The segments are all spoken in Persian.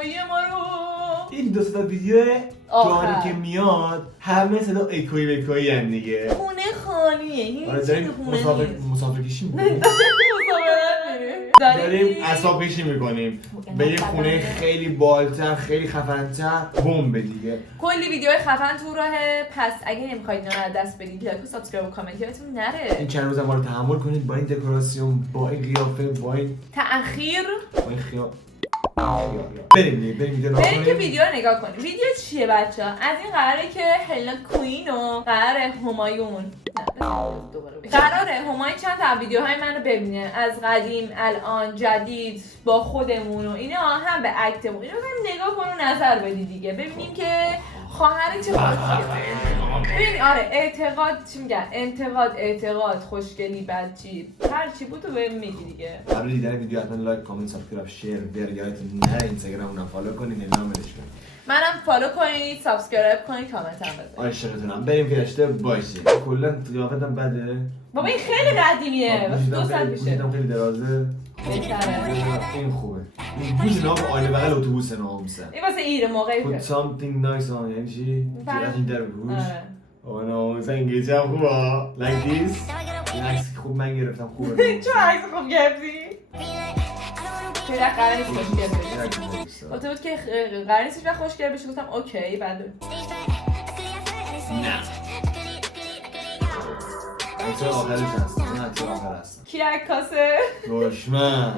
اکویی ما رو. این دو تا ویدیو جاری که میاد همه صدا اکویی بکویی هم دیگه. خونه خالیه، هیچ چیزی خونه نیست. مسافر کشی میکنیم. داریم اعصاب کشی میکنیم به یه خونه خیلی بالتر، خیلی خفن‌تر، بمب دیگه. کلی ویدیو خفن تو راهه، پس اگه نمیخواید اینا رو از دست بدید لایک و سابسکرایب و کامنت یادتون نره. این چند روز ما رو تحمل کنید با این دکوراسیون، با این قیافه، با این تأخیر، با این خیال. بریم ویدیو نگاه بریم که ویدیو رو نگاه کنیم. ویدیو چیه بچه ها؟ از این قراره که هلنا کوین و قراره همایون قراره همایون چند تا ویدیوهای من رو ببینه از قدیم، الان، جدید، با خودمون و اینا، هم به اکتمون. اینو هم نگاه کن و نظر بدی دیگه، ببینیم که خواهر چه خوشگلی. ببین آره اعتقاد چی میگن؟ انتقاد، اعتقاد، خوشگلی، بدچی، هر چی بود تو بهم میگی دیگه. قبل دیدن ویدیو حتما لایک، کامنت، سابسکرایب، شیر، یادتون نره اینستاگراممون فالو کنید، اعلامش کنید. منم فالو کنید، سابسکرایب کنید، کامنت هم بذارید. عاشقتونم. بریم که داشته باشید. کلا قیافتم بده. بابا این خیلی قدیمیه. واسه 2 ساعت میشه. دیدم خیلی درازه. این خوبه. این گوش نام آینه بغل اتوبوس ناموسه. این واسه ایره موقعی Put something nice on یعنی چی؟ این در گوش. آره. ناموسه انگلیسی هم خوبه. Like this. این عکس خوب من گرفتم خوبه. چون عکس خوب گرفتی؟ چون قرار نیست خوشگل بشی. گفته بود که قرار نیست و خوشگل بشی، گفتم اوکی بله. نه. عکس آخرش هست. نه عکس آخر هست. کی عکاسه؟ دشمن.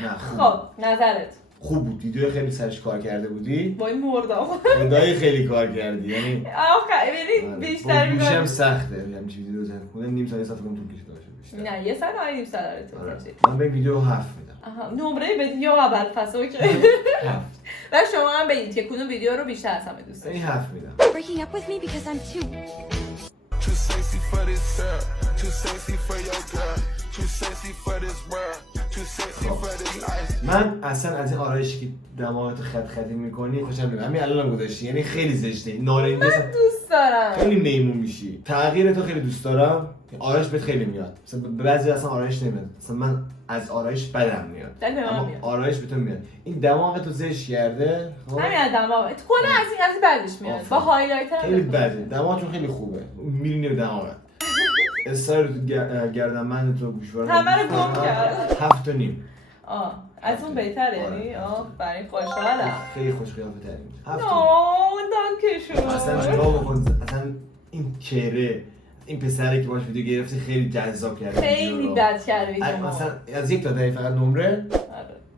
نه خب نظرت؟ خوب بود. ویدیو خیلی سرش کار کرده بودی. با این مردم. خدای خیلی کار کردی. یعنی آخه ببین بیشتر میگم گوشم سخته. میگم چه ویدیو بزنم. خودم نیم ساعت طول کشید باشه. نه 1 ساعت آره نیم ساعت داره طول کشید. من به ویدیو 7 میدم. آها نمره بدید یا اول پس اوکی. 7. و شما هم بگید که کدوم ویدیو رو بیشتر از همه دوست دارید. این 7 میدم. Breaking up with me because I'm too sexy for this girl, too sexy for your girl, too sexy for this world, too sexy for this life. من اصلا از این آرایشی که دماغتو خطی میکنی خوشم نمیاد. همین الانم گذاشتی. یعنی خیلی زشته. نارنجی من دوست دارم. خیلی میمون میشی. تغییر تو خیلی دوست دارم. آرایش بهت خیلی میاد. مثلا به بعضی اصلا آرایش نمیاد. مثلا من از آرایش بدم میاد. اما آرایش به تو میاد. این دماغتو زشت کرده. همین از دماغت. کلا از این بعدش میاد. با هایلایتر خیلی بده. دماغتون خیلی خوبه. میرینی به دماغت. استایل تو گردن من تو گوشوار. همه رو گم کرد. 7 و نیم. از اون بهتره یعنی برای خوشحالم. خیلی خوش قیافه ترین. 7. دانکشون. اصلا نگاه بکن. اصلا این چهره این پسری که باش ویدیو گرفتی خیلی جذاب کرده. خیلی بد کرده ویدیو. مثلا از 1 تا 10 فقط نمره.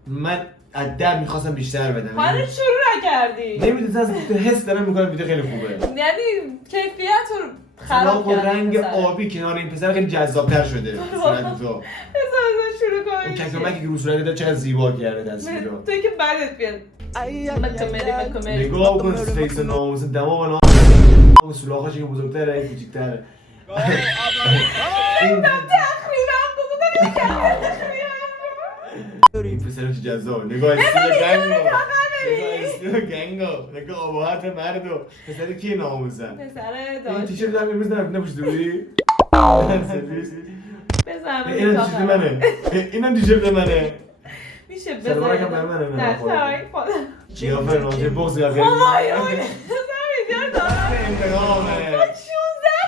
من از 10 می‌خواستم بیشتر بدم. هنوز شروع نکردی. نمی‌دونی از حس دارم می‌کنم ویدیو خیلی خوبه. یعنی کیفیت رو خراب کرده. رنگ آبی کنار این پسر خیلی جذاب‌تر شده. صورت تو. بذار شروع کنیم. اون ککمکی که رو صورت داره چقدر زیبا کرده تصویر رو. توی که بعدت بیاد. مکملی. نگاه کن فیس ناموس دماغ ناموس سولاخش که بزرگتره این کوچیک‌تره. تقریبا این پسر چه جذاب. نگاه استیل گنگو. نگاه آباحت مردو. پسر کی ناموسن؟ پسر این داشت. تیشرت هم امروز نپوشیده بودی؟ بزن اینم تیشرت منه. اینم تیشرت منه. میشه بزن. سلوارک هم بر منه. نه سلوارک خودم. قیافه ناموسه بغض قیافه. همایون. بزن ویدیو دارم. انتقامه. 16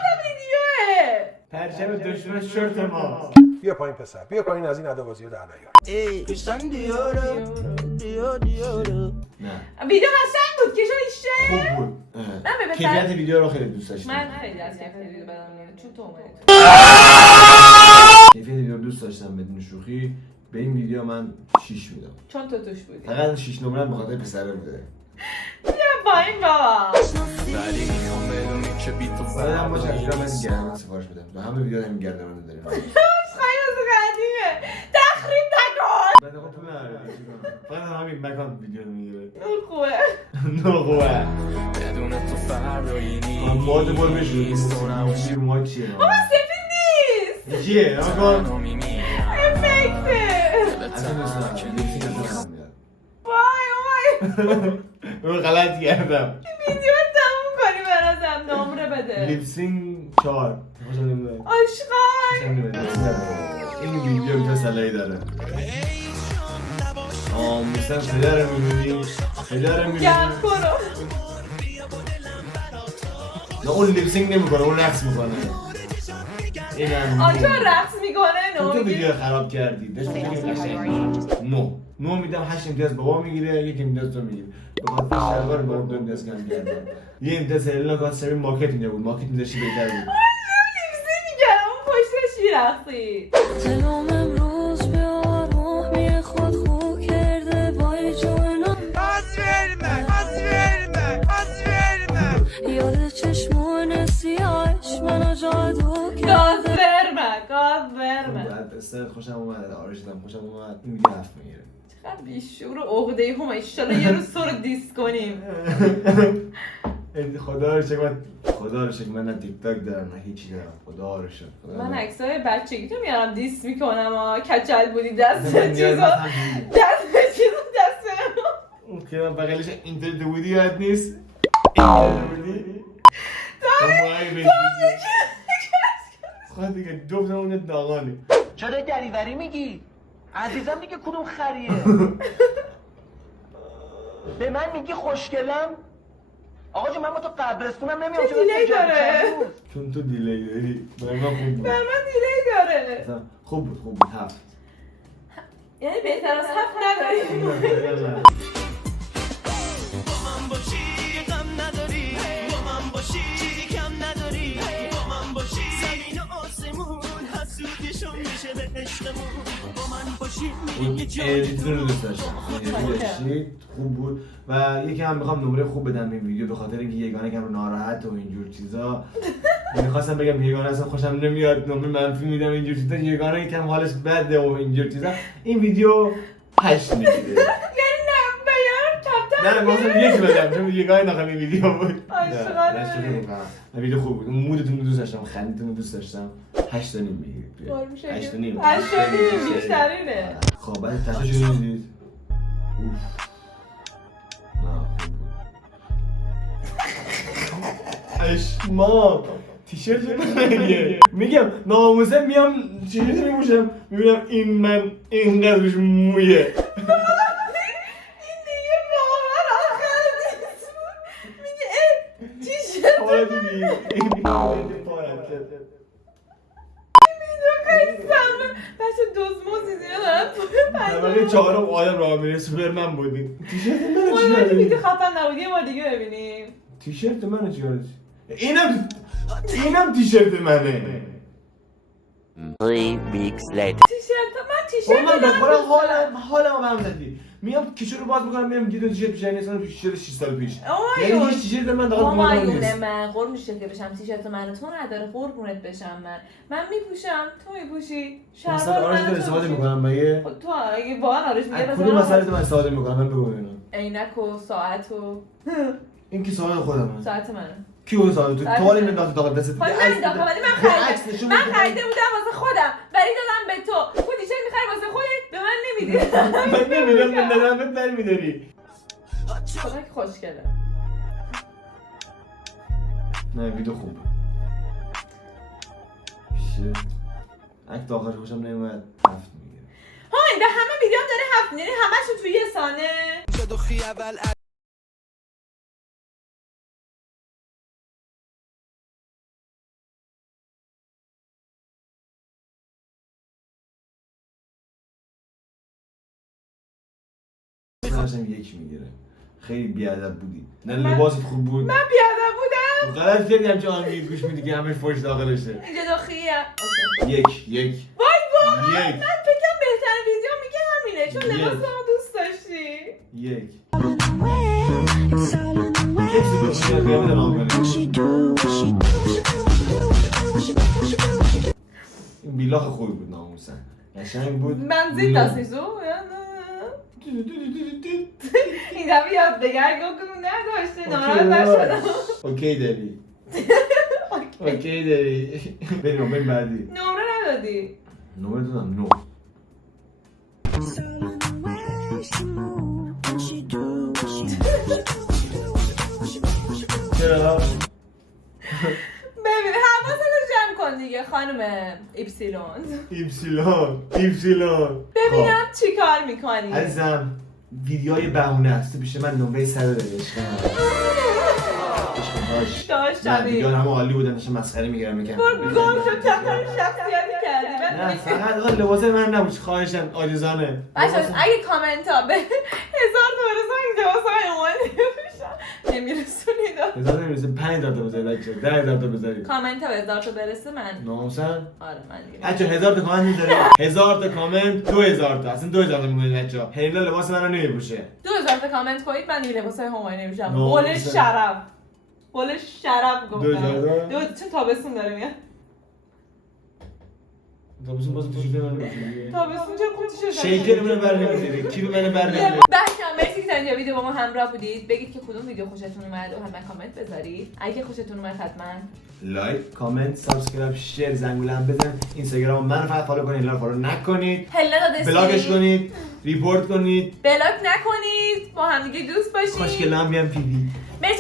تا ویدیوه. پرچم دشمن شورت ما. بیا پایین پسر، بیا پایین از این ادابازی رو در نیار. نه ویدیو قشنگ بود که شو خوب بود. من به کیفیت ویدیو رو خیلی دوست داشتم. من خیلی از کیفیت ویدیو بدم میاد چون تو اومدی. کیفیت ویدیو رو دوست داشتم بدون شوخی. به این ویدیو من 6 میدم. چون تو توش بودی. فقط 6 نمره به خاطر پسره بوده. بیا پایین بابا. بعدم با چشم من گردن سفارش بدم. تو همه ویدیو همین گردن داریم. خیلی از قدیمه. تخریب نکن. بعد خود تو نره. فقط همین مکان ویدیو میگیره. اون خوبه. نه خوبه. ما تو برو بشین. ما چیه؟ بابا سفید نیست. چیه؟ نکن. افکته. وای رو غلط کردم. ویدیو تموم کنی برازم نمره بده. لیپسینگ 4. خوشم نمیاد. آشغال. این ویدیو چه صلاحی داره؟ آموزم پدر میبینی پدر میبینی گم کنم نه اون لیپسینگ نمیکنه اون رقص میکنه اینم آنچه رقص میکنه تو نو ویدیو خراب کردی داشت بگیم قشنگ نو میدم 8 امتیاز بابا میگیره 1 امتیاز تو میگیری به خاطر شلوار با 2 امتیاز کم کردم یه امتیاز هلینا که سری مارکت اینجا بود مارکت میذاشی بهتر بود لیپسی میگم اون پشتش میرخصی دلم امروز به آرومی خود خو کرده وای جانم یاد چشمون سیاهش منو جادو گاز کرده ورمه بعد استاد خوشم اومد آرش دم خوشم اومد این میگه حرف میگیره چقدر بیشور و عقده‌ای هم ایشالا یه روز تو رو دیس کنیم خدا رو شکر من نه تیک تاک دارم نه هیچی دارم خدا رو شکر من عکسای بچگی تو میارم دیس میکنم ها کچل بودی دست چیزا دست اون که من بغلش اینترنت بودی یاد نیست اینترنت بودی خواهد دیگه جفتم اون داغانی چرا دریوری میگی؟ عزیزم دیگه کدوم خریه؟ به من میگی خوشگلم؟ آقا جون من با تو قبرستونم نمیام چه دیلی داره؟ چون تو دیلی داری برای من خوب بود بر من دیلی داره مثلا خوب بود هفت یعنی بهتر از هفت نداریم ادیتور رو دوست داشتم خوب بود و یکی هم میخوام نمره خوب بدم این ویدیو به خاطر اینکه یگانه کم ناراحت و اینجور چیزا میخواستم بگم یگانه اصلا خوشم نمیاد نمره منفی میدم اینجور چیزا یگانه کم حالش بده و اینجور چیزا این ویدیو 8 میگیره یعنی نه بیار نه مثلا یک بدم چون یگانه داخل این ویدیو بود عاشقانه. نه ویدیو خوب بود اون مودتون رو دوست داشتم خندیتون رو دوست داشتم 8 میگیره 8 بیشترینه خب بعد تحت شده دیدید اوف نه خوب بود اشما تیشرت میگه میگم ناموسه میام چیزی میموشم میبینم این من اینقدر روش مویه این دیگه واقعا آخر دیست بود میگه تیشرت حالا دیدی این پارم کرد خیلی سمه بچه دوزموزی دارم طبقه 4 آدم راه میره سوپرمن بودیم تیشرت منو چی ما کردی؟ ویدیو خفن نبودی یه بار دیگه ببینیم تیشرت منو چی کردی؟ اینم تیشرت منه 3 weeks later. تیشرت من من تیشرت بخورم حالم هم زدی میام کیشو رو باز میکنم میام دیدم تیشرت پیش نیستم تو تیشرت 6 سال پیش یعنی هیچ تیشرت من داخل کمدم مامایونه نیست من قربون شکل بشم تیشرت منو تو نداره قربونت بشم من میپوشم تو میپوشی مثلا شلوار آرش منو رو تو استفاده می‌پوشی. میکنم مگه خب تو اگه واقعا آرش میگه از کدوم مسئله من استفاده میکنم من بگو ببینم عینک و ساعت و این کی سوال خودمه ساعت منه کی اون سوال تو ساعت توال من. مینداختی داخل دستت حالا نمیداخل ولی من خریده بودم واسه خودم ولی دادم به تو تیشرت میخری واسه خودت به من نمیدی من نمیدونم من ندارم بهت برمیداری خدا که خوشگله نه ویدیو خوب شit اگه تا آخر خوشم نمیاد 7 میگیره های به همه ویدیو هم داره 7 یعنی همشون توی یه سانه داشتم 1 میگیره خیلی بیادب بودی نه لباست خوب بود من بیادم بودم غلط کردی همچه آنگی گوش میدی که همش فوش داخلشه اینجا داخلیه 1 وای واقعا یک. من فکرم بهترین ویدیو میگه همینه چون یک. لباسمو دوست داشتی 1 It's all in the way. کسی باشید بیامده نام کنه She do, she do, she do. این بیلاخ خوبی بود ناموسن قشنگ بود من زید دست نیزو این دفعه یاد بگر گفتم نداشته ناراحت نشدم اوکی داری اوکی داری بریم بعدی نمره ندادی نمره دادم 9 It's all in the way she move. And she do, she do. چرا؟ ببین حواست رو جمع کن دیگه خانم ایپسیلون ایپسیلون به ببینم چی کار میکنی. عزیزم ویدیوهای بهونه است. تو پیش من نمره 100 داری عشقم. داشتم دیگه همه عالی بودن داشتم مسخره می‌کردم میگم گم شد چقدر شخصیتی کردی. نه فقط اون لباس من نبود خواهشم عاجزانه. بچه‌ها اگه کامنت ها به 1000 تا برسن اینجا واسه اومد نمیرسونید. 1000 نمیرسه 5000 تا بذارید بچه‌ها 10000 تا بذارید. کامنت ها به 1000 تا برسه من ناموسن آره من دیگه بچه‌ها 1000 تا کامنت می‌ذارید 1000 تا کامنت 2000 تا اصلا 2000 تا می‌کنید بچه‌ها. هیلا لباس منو نمیپوشه. 2000 تا کامنت کنید من این لباس همایی نمیشم. نه، قول مثلا. شرف قول شرف گفتم. 2000 چون تابستون داره میاد. تابستون باز تیشرت من می‌پوشه. تابستون چه خوب تیشرت. شیکر منو برنمی‌داری. کی به من برنمی‌داره؟ بچه‌ها مرسی که تا اینجا ویدیو با ما همراه بودید. بگید که کدوم ویدیو خوشتون اومد و حتما کامنت بذارید. اگه خوشتون اومد حتما لایک، کامنت، سابسکرایب، شیر، زنگوله هم بزن. اینستاگرام منو فقط فالو کنید، اینا فالو نکنید. هلا دادستانی بلاگش کنید، ریپورت کنید. بلاک نکنید با هم دیگه دوست باشید. خوشگلام بیام پی وی. مرسی